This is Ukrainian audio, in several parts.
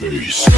face.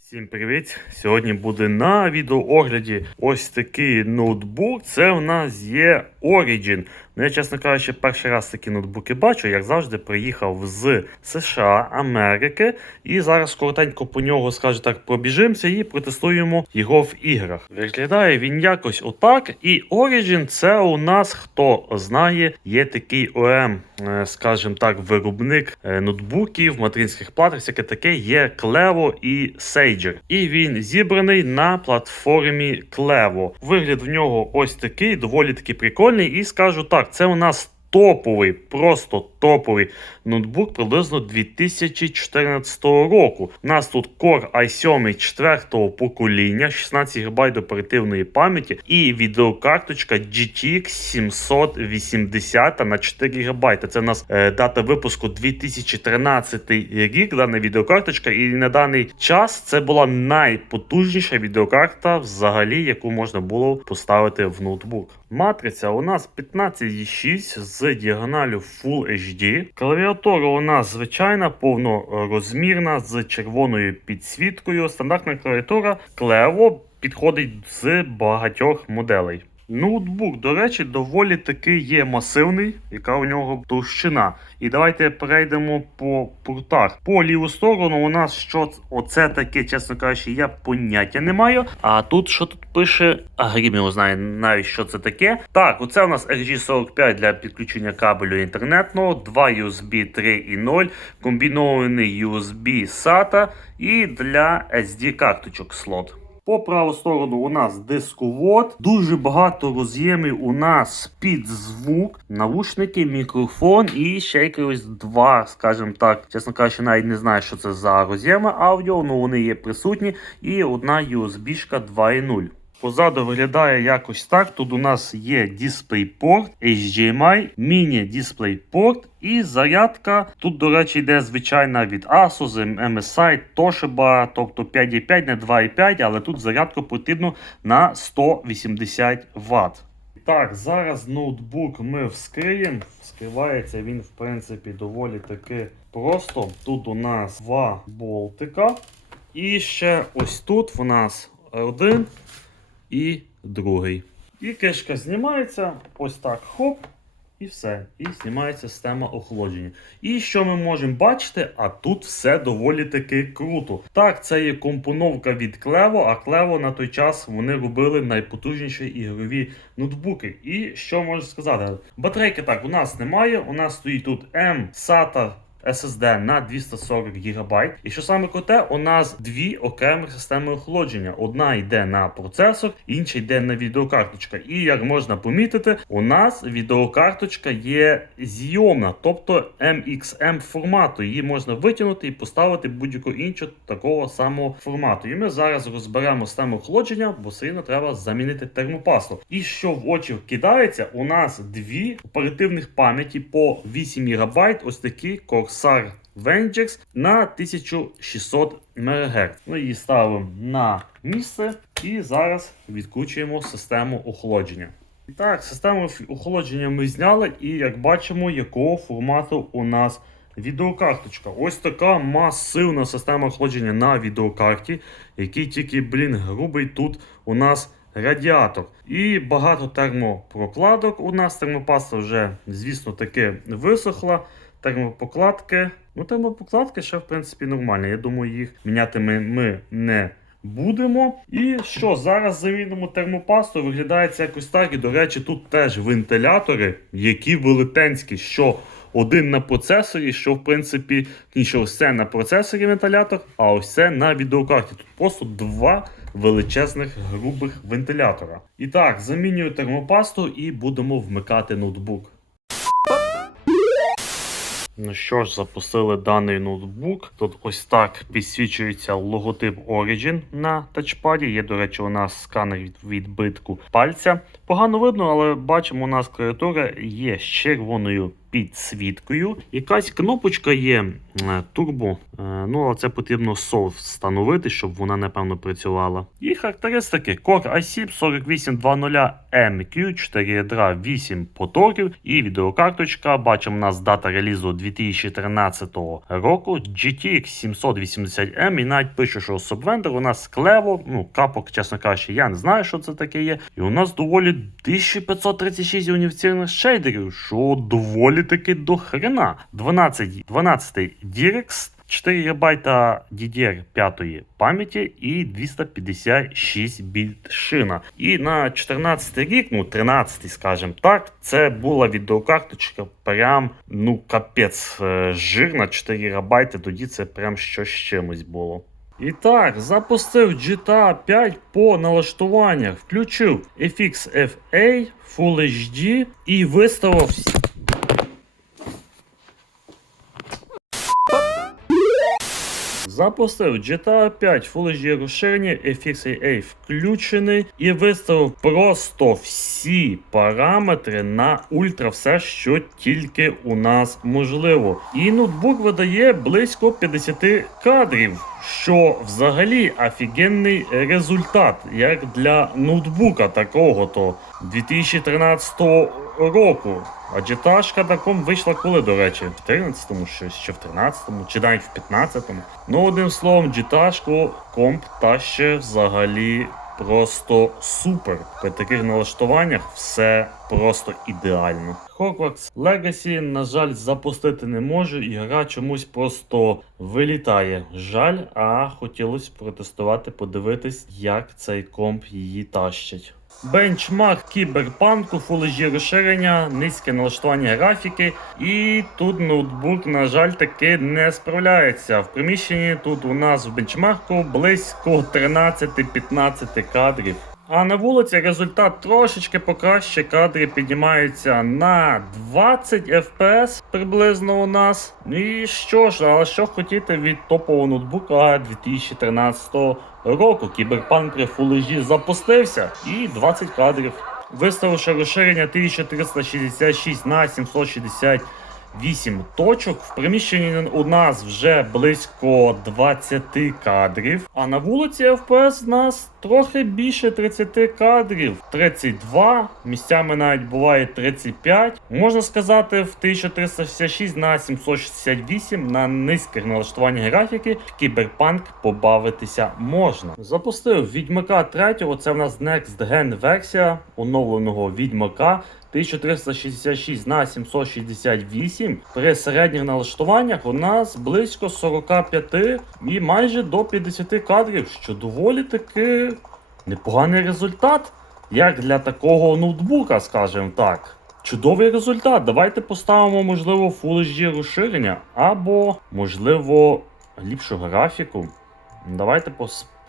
Всім привіт! Сьогодні буде на відеоогляді ось такий ноутбук. Це в нас є Origin. Ну, я, чесно кажучи, перший раз такі ноутбуки бачу. Як завжди, приїхав з США, Америки. І зараз коротенько по нього, скажу так, пробіжимося і протестуємо його в іграх. Виглядає він якось отак. І Origin це у нас, хто знає, є такий ОМ, е, скажімо так, виробник е, ноутбуків, материнських плат, всяке таке, є Clevo і Sager. І він зібраний на платформі Clevo. Вигляд в нього ось такий, доволі таки прикольний. І скажу так, це у нас топовий, просто топовий ноутбук приблизно 2014 року. У нас тут Core i7 4 покоління, 16 ГБ оперативної пам'яті і відеокарточка GTX 780 на 4 ГБ. Це у нас е, дата випуску 2013 рік. Дана відеокарточка, і на даний час це була найпотужніша відеокарта, взагалі, яку можна було поставити в ноутбук. Матриця у нас 15,6 з діагоналю Full HD. Клавіатура у нас звичайна, повнорозмірна з червоною підсвіткою. Стандартна клавіатура Clevo підходить з багатьох моделей. Ноутбук, до речі, доволі таки є масивний, яка у нього товщина. І давайте перейдемо по портах. По ліву сторону у нас що оце таке, чесно кажучи, я поняття не маю. А тут що тут пише? А Грім його знає навіть що це таке. Так, оце у нас RG45 для підключення кабелю інтернетного, 2 USB 3.0, комбінований USB SATA і для SD карточок слот. По праву сторону у нас дисковод, дуже багато роз'ємів у нас під звук, навушники, мікрофон і ще якось два, скажімо так. Чесно кажучи, навіть не знаю, що це за роз'єми аудіо, але вони є присутні. І одна USB-шка 2.0. Позаду виглядає якось так. Тут у нас є DisplayPort, HDMI, міні-DisplayPort і зарядка. Тут, до речі, йде звичайна від Asus, MSI, Toshiba, тобто 5,5 не 2,5, але тут зарядку потрібно на 180 Вт. Так, зараз ноутбук ми вскриємо. Вскривається він, в принципі, доволі таки просто. Тут у нас два болтика. І ще ось тут в нас один і другий. І кишка знімається, ось так, хоп, і все. І знімається система охолодження. І що ми можемо бачити? А тут все доволі таки круто. Так, це є компоновка від Clevo, а Clevo на той час вони робили найпотужніші ігрові ноутбуки. І що можу сказати? Батарейки так у нас немає. У нас стоїть тут M SATA SSD на 240 ГБ. І що саме круте, у нас дві окремі системи охолодження. Одна йде на процесор, інша йде на відеокарточка. І як можна помітити, у нас відеокарточка є зйомна, тобто MXM формату. Її можна витягнути і поставити будь-яку іншу такого самого формату. І ми зараз розберемо систему охолодження, бо рівно треба замінити термопасту. І що в очі кидається, у нас дві оперативних пам'яті по 8 ГБ, ось такі Corsair Vengex на 1600 МГц. Ну її ставимо на місце і зараз відкручуємо систему охолодження. І так, систему охолодження ми зняли, і як бачимо, якого формату у нас відеокарточка. Ось така масивна система охолодження на відеокарті, який тільки, блін, грубий тут у нас радіатор. І багато термопрокладок. У нас термопаста вже, звісно, таки висохла. Термопокладки. Ну, термопокладки ще, в принципі, нормальні. Я думаю, їх міняти ми, ми не будемо. І що, зараз замінимо термопасту. Виглядає це якось так. І, до речі, тут теж вентилятори, які велетенські. Що один на процесорі, що в принципі, що ось на процесорі вентилятор, а ось це на відеокарті. Тут просто два величезних грубих вентилятора. І так, замінюю термопасту і будемо вмикати ноутбук. Ну що ж, запустили даний ноутбук. Тут ось так підсвічується логотип Origin на тачпаді. Є, до речі, у нас сканер від відбитку пальця. Погано видно, але бачимо, у нас клавіатура є з червоною підсвіткою. Якась кнопочка є е, турбо. Е, ну, але це потрібно софт встановити, щоб вона напевно працювала. І характеристики: Core i7 4820 MQ, 4 ядра, 8 потоків і відеокарточка. Бачимо, у нас дата релізу 2013 року. GTX 780M. І навіть пише, що субвендор у нас клево. Ну, капок, чесно кажучи, я не знаю, що це таке є. І у нас доволі 1536 універсальних шейдерів, що доволі таки до хрена. 12, 12 DirectX, 4 ГБ DDR5 пам'яті і 256 біт шина. І на 14 рік, ну 13, скажімо так, це була відеокарточка прям, ну капець, е, жирна 4 ГБ, тоді це прям щось з чимось було. І так, запустив GTA 5 по налаштуваннях, включив FXFA, Full HD і виставив Запустив GTA 5 Full HD розширення, FXAA включений і виставив просто всі параметри на ультра, все, що тільки у нас можливо. І ноутбук видає близько 50 кадрів, що взагалі офігенний результат, як для ноутбука такого то 2013 року. А GTA таком вийшла коли, до речі, в 13-му щось, чи в 13-му, чи навіть в 15-му. Ну, одним словом, GTA комп та ще взагалі просто супер. При таких налаштуваннях все просто ідеально. Hogwarts Legacy, на жаль, запустити не можу, і гра чомусь просто вилітає. Жаль, а хотілося протестувати, подивитись, як цей комп її тащить. Бенчмарк кіберпанку, HD розширення, низьке налаштування графіки. І тут ноутбук, на жаль, таки не справляється. В приміщенні тут у нас в бенчмарку близько 13-15 кадрів. А на вулиці результат трошечки покраще. Кадри піднімаються на 20 FPS приблизно у нас. І що ж, але що хотіти від топового ноутбука 2013 року? Кіберпанк при HD запустився і 20 кадрів. Виставивши розширення 1366 на 760 8 точок. В приміщенні у нас вже близько 20 кадрів. А на вулиці у нас трохи більше 30 кадрів. 32, місцями навіть буває 35. Можна сказати, в 1366 на 768 на низьких налаштуваннях графіки в кіберпанк побавитися можна. Запустив Відьмака 3, це в нас Next Gen версія оновленого Відьмака. 1366 на 768 при середніх налаштуваннях у нас близько 45 і майже до 50 кадрів, що доволі таки непоганий результат, як для такого ноутбука, скажімо так. Чудовий результат. Давайте поставимо, можливо, Full HD розширення або, можливо, ліпшу графіку. Давайте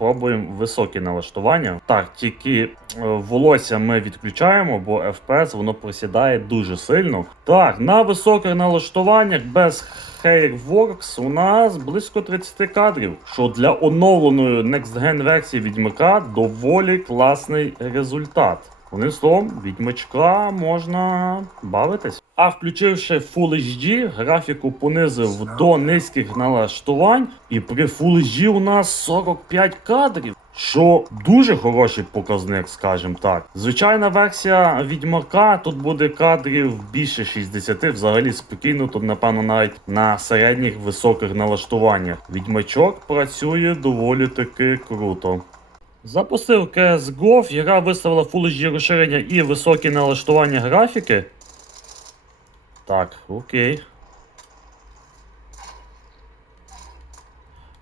спробуємо високі налаштування. Так, тільки е, волосся ми відключаємо, бо FPS воно просідає дуже сильно. Так, на високих налаштуваннях без Hairworks у нас близько 30 кадрів, що для оновленої Next Gen версії Відьмака доволі класний результат. Одним словом, відьмачка можна бавитись. А включивши Full HD, графіку понизив до низьких налаштувань, і при Full HD у нас 45 кадрів. Що дуже хороший показник, скажімо так. Звичайна версія відьмака тут буде кадрів більше 60, взагалі спокійно, тут, напевно, навіть на середніх високих налаштуваннях. Відьмачок працює доволі таки круто. Запустив CSGO, гра виставила Full HD розширення і високі налаштування графіки. Так, окей.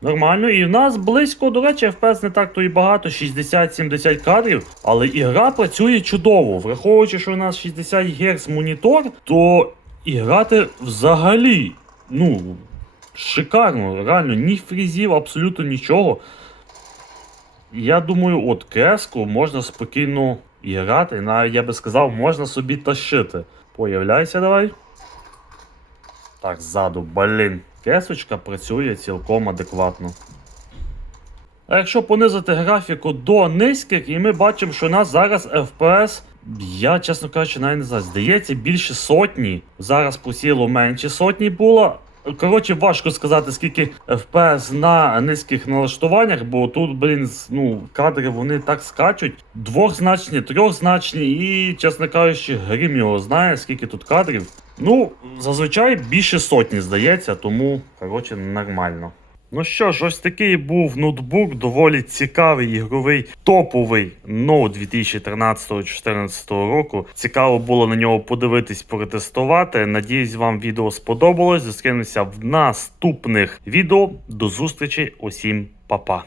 Нормально, і в нас близько, до речі, FPS не так то і багато, 60-70 кадрів, але і гра працює чудово. Враховуючи, що у нас 60 Гц монітор, то і грати взагалі, ну, шикарно, реально, ні фрізів, абсолютно нічого. Я думаю, от кеску можна спокійно грати, навіть я би сказав, можна собі тащити. Появляйся давай. Так, ззаду, блін. Кесочка працює цілком адекватно. А якщо понизити графіку до низьких, і ми бачимо, що у нас зараз FPS Я, чесно кажучи, навіть не знаю. Здається, більше сотні. Зараз посіло менше сотні було. Коротше, важко сказати, скільки FPS на низьких налаштуваннях, бо тут, блін, ну, кадри вони так скачуть. Двохзначні, трьохзначні і, чесно кажучи, грім його знає, скільки тут кадрів. Ну, зазвичай більше сотні здається, тому, коротше, нормально. Ну що ж, ось такий був ноутбук, доволі цікавий ігровий топовий ноут 2013-2014 року. Цікаво було на нього подивитись, протестувати. Надіюсь, вам відео сподобалось. Зустрінемося в наступних відео. До зустрічі, усім па-па.